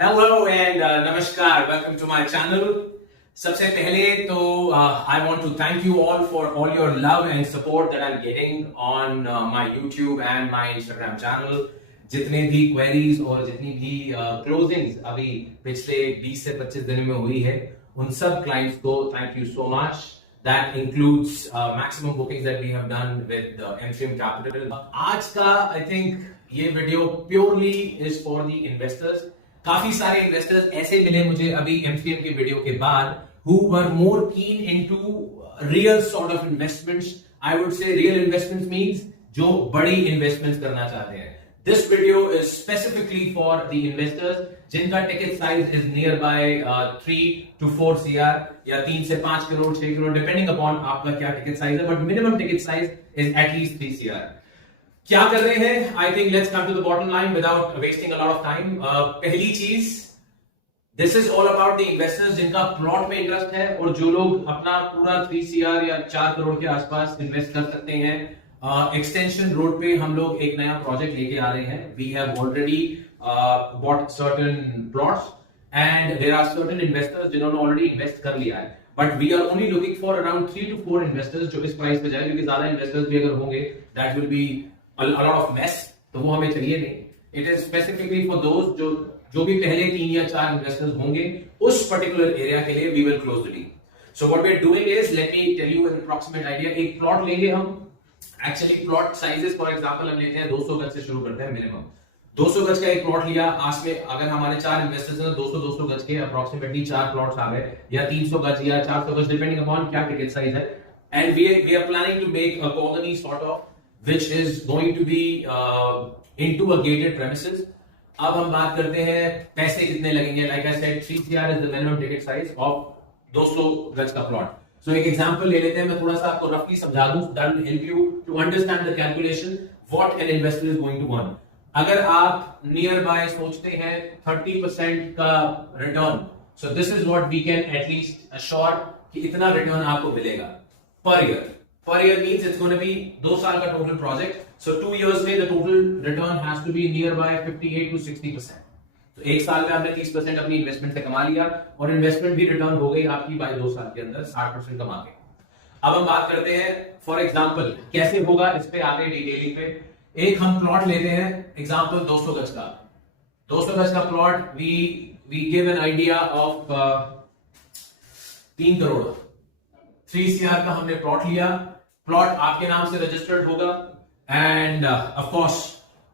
Hello and namaskar. Welcome to my channel. सबसे पहले तो I want to thank you all for all your love and support that I'm getting on my YouTube and my Instagram channel. जितने भी queries और जितनी भी closings अभी पिछले 20 से 25 दिन में हुई है, उन सब clients को thank you so much. That includes maximum bookings that we have done with MCM Capital. आज का I think ये video purely is for the investors. काफी सारे इन्वेस्टर्स ऐसे मिले मुझे अभी एमसीएम के वीडियो के बाद who were more keen into real sort of investments. I would say real investments means जो बड़ी इन्वेस्टमेंट्स करना चाहते हैं. This video is specifically for the investors जिनका ticket size is nearby 3 to 4 CR या 3 से 5 करोड़ 6 करोड़ depending upon आपका क्या टिकट साइज है, but minimum ticket size is at least 3 CR. क्या कर रहे हैं? I think let's come to the bottom line without wasting a lot of time. पहली चीज, this is all about the investors जिनका प्लॉट में interest है और जो लोग अपना पूरा 3 CR या 4 करोड़ के आसपास इन्वेस्ट कर सकते हैं. एक्सटेंशन रोड पे हम लोग एक नया प्रोजेक्ट लेके आ रहे हैं. We have already bought certain plots and there are certain investors जिन्होंने ऑलरेडी इन्वेस्ट कर लिया है. But we are only looking for around 3 to 4 investors जो इस प्राइस पे जाए, क्योंकि ज्यादा इन्वेस्टर्स भी अगर होंगे that will be a lot of mess, तो वो हमें चाहिए नहीं. It is specifically for those जो भी पहले 3 या 4 इन्वेस्टर्स होंगे उस पर्टिकुलर एरिया के लिए we will close the deal. So what we are doing is, let me tell you an approximate idea. एक प्लॉट लेंगे हम. Actually plot sizes for example हम लेते हैं 200 गज से शुरू करते हैं मिनिमम. 200 गज का एक प्लॉट लिया. आज में अगर हमारे 4 इन्वेस्टर्स हैं 200 गज के अप्रोक्सीमेटली 4 प्लॉट्स आ गए, या 300 गज या 400 गज डिपेंडिंग अपॉन क्या टिकट साइज है. And we are planning to make a colony sort of which is going to be into a gated premises. अब हम बात करते हैं पैसे कितने लगेंगे. Like I said, 3 CR is the minimum ticket size of 200 गज का प्लॉट. So एक एग्जांपल ले लेते हैं, मैं थोड़ा सा आपको रफली समझा दूं, that will help you to understand the calculation what an investor is going to earn. अगर आप नियर बाय सोचते हैं 30% का return, so this is what we can at least assure कि इतना रिटर्न आपको मिलेगा per year. Per year means it's going to be 2 साल का total project. So 2 years में the total return has to be nearby 58 to 60%. तो एक साल में आपने 30% अपनी इन्वेस्टमेंट से कमा लिया और इन्वेस्टमेंट भी रिटर्न हो गई आपकी बाय 2 साल के अंदर 60% कमा के. अब हम बात करते हैं फॉर एग्जांपल कैसे होगा, इस पे आगे डिटेलिंग पे. एक हम प्लॉट लेते हैं एग्जांपल 200 गज का. 200 गज का plot we give an idea of 3 crore. 3 CR का हमने प्लॉट लिया. प्लॉट आपके नाम से रजिस्टर्ड होगा एंड ऑफ कोर्स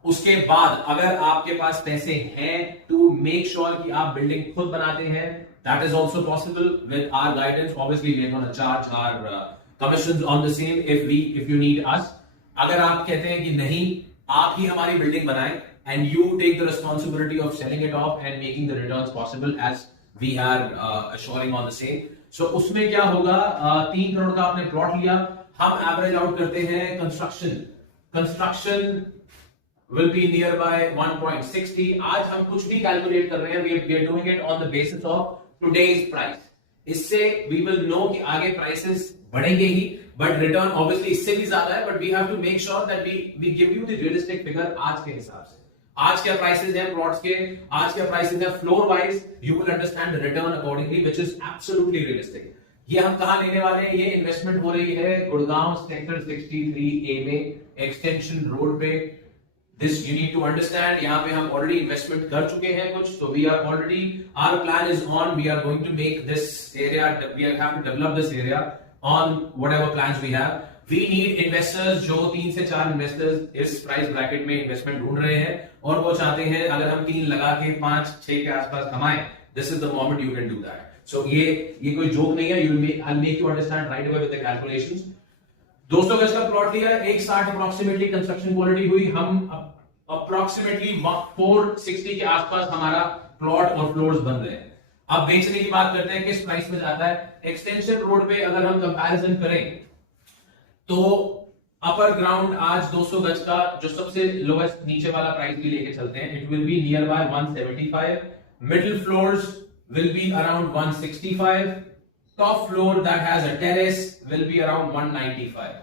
उसके बाद अगर आपके पास पैसे हैं टू मेक श्योर कि आप बिल्डिंग खुद बनाते हैं, that is also possible with our guidance. Obviously we are gonna charge our commissions on the same if you need us. अगर आप कहते हैं कि नहीं, आप ही हमारी बिल्डिंग बनाएं and you take the responsibility of selling it off and making the returns possible as we are assuring on the same. So उसमें क्या होगा, 3 करोड़ का आपने प्लॉट लिया. हम एवरेज आउट करते हैं construction will be near by 1.60. आज हम कुछ भी कैलकुलेट कर रहे हैं, we are doing it on the basis of today's price. इससे वी विल नो कि आगे प्राइसेस बढ़ेंगे ही, बट रिटर्न ऑब्वियसली इससे भी ज्यादा है. But we have to make sure that we give you the realistic figure आज के हिसाब से. आज क्या प्राइसेस हैं प्लॉट्स के, आज क्या प्राइसेस हैं floor wise, you will understand the return accordingly which is absolutely realistic. ये हम कहां लेने वाले हैं, ये इन्वेस्टमेंट हो रही है गुड़गांव सेक्टर 63A में एक्सटेंशन रोड पे. This you need to understand. यहां पे हम ऑलरेडी इन्वेस्टमेंट कर चुके हैं कुछ, so we are already, our plan is on, we are going to make this area, we have to develop this area on whatever plans we have. We need investors जो 3 से 4 investors इस price bracket में investment ढूंढ रहे हैं और वो चाहते हैं अगर हम 3 लगा के 5-6 के आसपास कमाएं, this is the moment you can do that. So ये कोई जोक नहीं है. I'll make you understand right away with the calculations. 200 गज का प्लॉट लिया, 160 अप्रोक्सीमेटली कंस्ट्रक्शन क्वालिटी हुई. हम अप्रोक्सीमेटली 460 के आसपास हमारा प्लॉट और फ्लोर्स बन रहे हैं. अब बेचने की बात करते हैं, किस प्राइस में जाता है. एक्सटेंशन रोड पे अगर हम कंपैरिजन करें तो अपर ग्राउंड आज 200 गज का जो सबसे लोएस्ट नीचे वाला प्राइस भी लेके चलते हैं, it will be near bye 175. Middle floors will be around 165. Top floor that has a terrace will be around 195.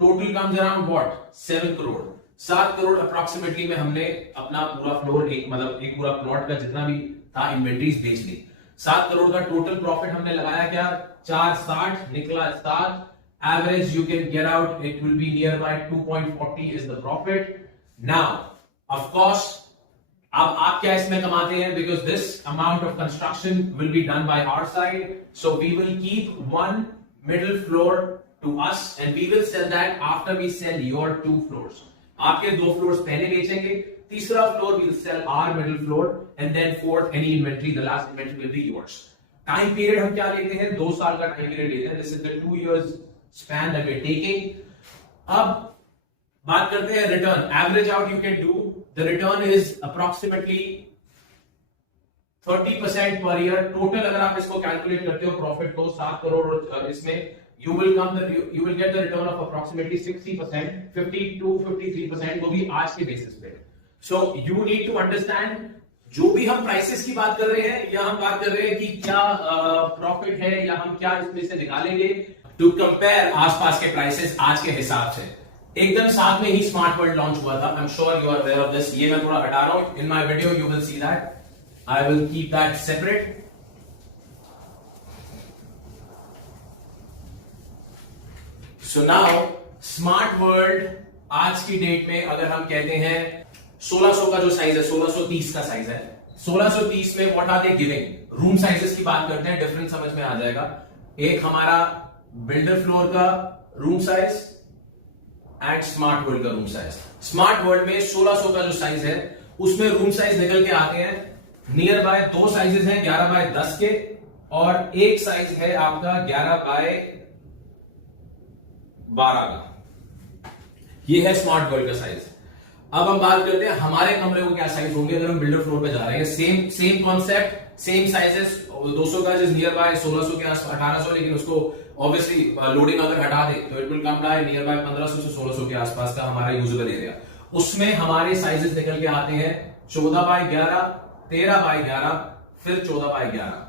Total comes around what? 7 crore. 7 crore approximately में हमने अपना पूरा फ्लोर एक पूरा प्लॉट का जितना भी था इन्वेंट्रीज बेच ली। 7 करोड़ का टोटल प्रॉफिट हमने लगाया, क्या 460 निकला 7। Average you can get out, it will be nearby 2.40 is the profit. Now, of course, अब आप क्या इसमें कमाते हैं? Because this amount of construction will be done by our side, so we will keep one middle floor to us and we will sell that after we sell your 2 floors. आपके 2 floors पहले बेचेंगे, तीसरा floor we'll sell our middle floor and then fourth any inventory, the last inventory will be yours. Time period हम क्या लेते हैं? 2 साल का time period लेते हैं. This is the 2 years span that we're taking. अब बात करते हैं return. Average out you can do. The return is approximately 30% per year. Total अगर आप इसको कैलकुलेट करते हो प्रॉफिट को 7 करोड़ और इसमें you will get the return of approximately 60%, 50 to 53% वो भी आज के बेसिस पे. So you need to understand जो भी हम प्राइसेस की बात कर रहे हैं या हम बात कर रहे हैं कि क्या प्रॉफिट है या हम क्या इसमें से निकालेंगे, टू कंपेयर आसपास के प्राइसेस आज के हिसाब से. एकदम साथ में ही स्मार्ट वर्ल्ड लॉन्च हुआ था. I am sure you are aware of this. ये मैं थोड़ा हटा रहा हूं. In my video you will see that. I will keep that separate. So now smart world आज की डेट में अगर हम कहते हैं 1600 का जो साइज है, 1630 का साइज है. 1630 में what are they giving? Room sizes की बात करते हैं, डिफरेंस समझ में आ जाएगा. एक हमारा बिल्डर फ्लोर का room size and smart world का रूम साइज. स्मार्ट वर्ल्ड में 1600 का जो साइज है उसमें रूम साइज निकल के आते हैं नियर बाय 2 साइजेस हैं 11 बाय 10 के और एक साइज है आपका 11 बाय 12 का. ये है स्मार्ट वर्ल्ड का साइज. अब हम बात करते हैं हमारे कमरे को क्या साइज होंगे अगर हम बिल्डर फ्लोर पे जा रहे हैं. Same concept, same sizes. 200 का जिस नियर बाय 1600 के आसपास 1800, लेकिन उसको ऑब्वियसली लोडिंग अगर हटा दे तो it will come down near by 1500 से 1600 के आसपास का हमारा यूजेबल एरिया. उसमें हमारे साइजेस निकल के आते हैं 14 बाय 11, 13 बाय 11, फिर 14 बाय 11.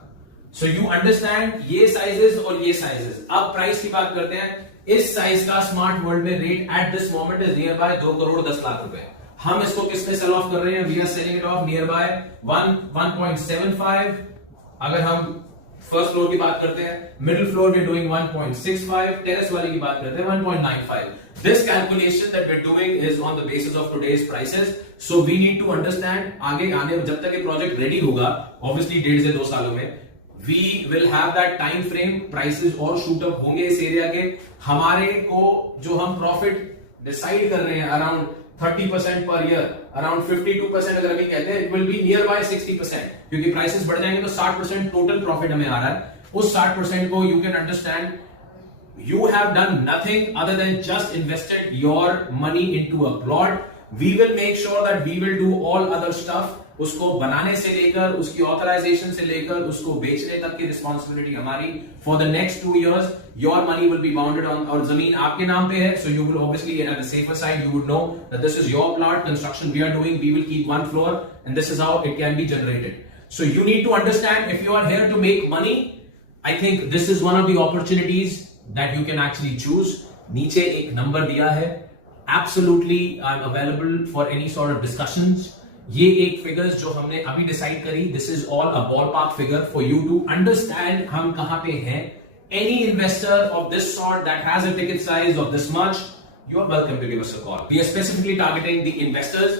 सो यू अंडरस्टैंड ये साइजेस और ये साइजेस. अब प्राइस की बात करते हैं. इस साइज का स्मार्ट वर्ल्ड में rate at this moment is near by 2 crore 10 lakh रुपए. हम इसको किसमें सेल ऑफ कर रहे हैं? We are selling it off near by 1.75. अगर हम फर्स्ट फ्लोर की बात करते हैं, middle floor we doing 1.65, terrace वाले की बात करते हैं 1.95. This calculation that we are doing is on the basis of today's prices. So we need to understand आगे आने जब तक ये प्रोजेक्ट रेडी होगा, ऑब्वियसली 1.5 से 2 सालों में, we will have that time frame. Prices और शूट अप होंगे इस एरिया के. हमारे को जो हम प्रॉफिट डिसाइड कर रहे हैं अराउंड 30% पर ईयर, अराउंड 52% अगर अभी कहते हैं, it will be near bye 60%. क्योंकि प्राइसेस बढ़ जाएंगे तो 60% टोटल प्रॉफिट हमें आ रहा है. उस 60% को you can understand you have done nothing other than just invested your money into a plot. We will make sure that we will do all other stuff. उसको बनाने से लेकर उसकी ऑथराइजेशन से लेकर उसको बेचने तक की रिस्पॉन्सिबिलिटी हमारी. For the next 2 years your money will be bounded on. और जमीन आपके नाम पे है, so you will obviously at the safer side you would know that this is your plot. Construction we are doing, we will keep 1 floor and this is how it can be generated. So you need to understand, if you are here to make money, I think this is one of the opportunities that you can actually choose. नीचे एक number दिया है. Absolutely I'm available for any sort of discussions. ये एक figures जो हमने अभी decide करी, this is all a ballpark figure for you to understand हम कहां पे हैं. Any investor of this sort that has a ticket size of this much, you are welcome to give us a call. We are specifically targeting the investors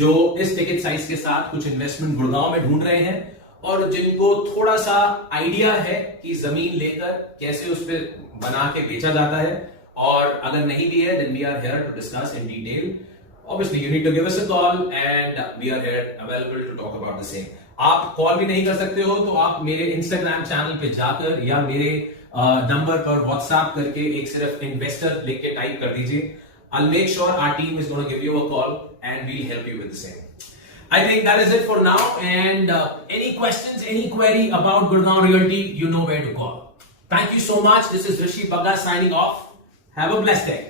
जो इस ticket size के साथ कुछ investment Gurgaon में ढूंढ रहे हैं और जिनको थोड़ा सा आइडिया है कि जमीन लेकर कैसे उस पर बना के बेचा जाता है. और अगर नहीं भी है, then we are here to discuss in detail. Obviously, you need to give us a call and we are here available to talk about the same. आप कॉल भी नहीं कर सकते हो तो आप मेरे इंस्टाग्राम चैनल पे जाकर या मेरे नंबर पर व्हाट्सएप करके एक सिर्फ इन्वेस्टर लिख के टाइप कर दीजिए. I'll make sure our team is going to give you a call and we'll help you with the same. I think that is it for now. And any questions, any query about Gurgaon Realty, you know where to call. Thank you so much. This is Rishi Bagga signing off. Have a blessed day.